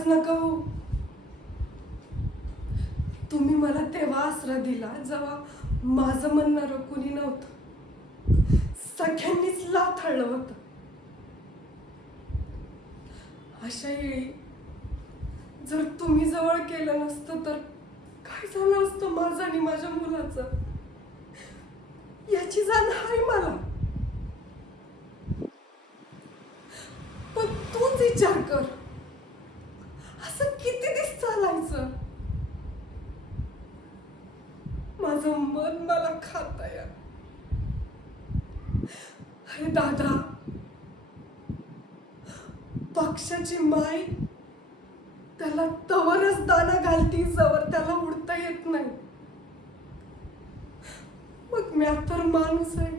नाराज नका हो. तुम्ही मला तेव्हा आसरा दिला जेव्हा माझं म्हणणारं कुणी नव्हतं. सगळ्यांनीच लाथाळलं होतं. अशा वेळी जर तुम्ही जवळ केलं नसतं तर काय झालं असतं माझं आणि माझ्या मुलाचं, याची जाण आहे मला. पण तूच विचार कर, असं किती दिवस चालायचं. माझं मन मला खाताय. अरे दादा, पक्षाची माय त्याला तवरच दाना घालती जवर त्याला उडता येत नाही. मग म्या तर माणूस आहे.